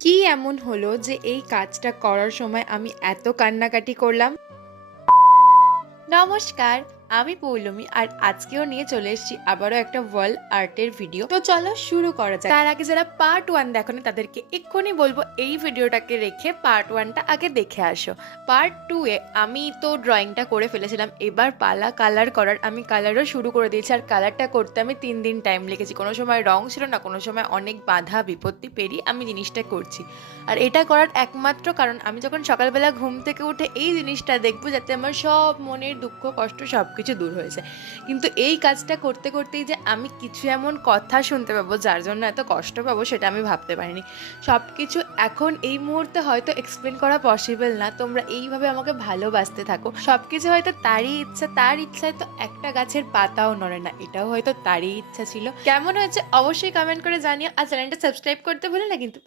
কি এমন হলো যে এই কাজটা করার সময় আমি এত কান্নাকাটি করলাম? নমস্কার আমি পৌলমি, আর আজকেও নিয়ে চলে এসেছি আবারও একটা ওয়ার্ল্ড আর্টের ভিডিও তো চলো শুরু করা যাক। তার আগে যারা পার্ট ওয়ান দেখোনি, তাদেরকে এক্ষুনি বলব, এই ভিডিওটাকে রেখে পার্ট ওয়ানটা আগে দেখে আসো। পার্ট টু এ আমি তো ড্রয়িংটা করে ফেলেছিলাম, এবার পালা কালার করার। আমি কালারও শুরু করে দিয়েছি, আর কালারটা করতে আমি তিন দিন টাইম লেগেছি। কোনো সময় রং ছিল না, কোনো সময় অনেক বাধা, বিপত্তি পেরিয়ে আমি জিনিসটা করছি। আর এটা করার একমাত্র কারণ, আমি যখন সকালবেলা ঘুম থেকে উঠে এই জিনিসটা দেখব, যাতে আমার সব মনের দুঃখ, কষ্ট সব কিছু দূর হয়েছে। কিন্তু এই কাজটা করতে করতেই যে আমি কিছু এমন কথা শুনতে পাবো যার জন্য এত কষ্ট পাবো সেটা আমি ভাবতে পারিনি। সব কিছু এখন এই মুহূর্তে হয়তো এক্সপ্লেন করা পসিবল না। তোমরা এইভাবে আমাকে ভালোবাসতে থাকো। সব কিছু হয়তো তারই ইচ্ছা, তার ইচ্ছায় তো একটা গাছের পাতাও নড়ে না। এটাও হয়তো তারই ইচ্ছা ছিল। কেমন হয়েছে অবশ্যই কমেন্ট করে জানিও। আর চ্যানেলটা সাবস্ক্রাইব করতে ভুলে না কিন্তু।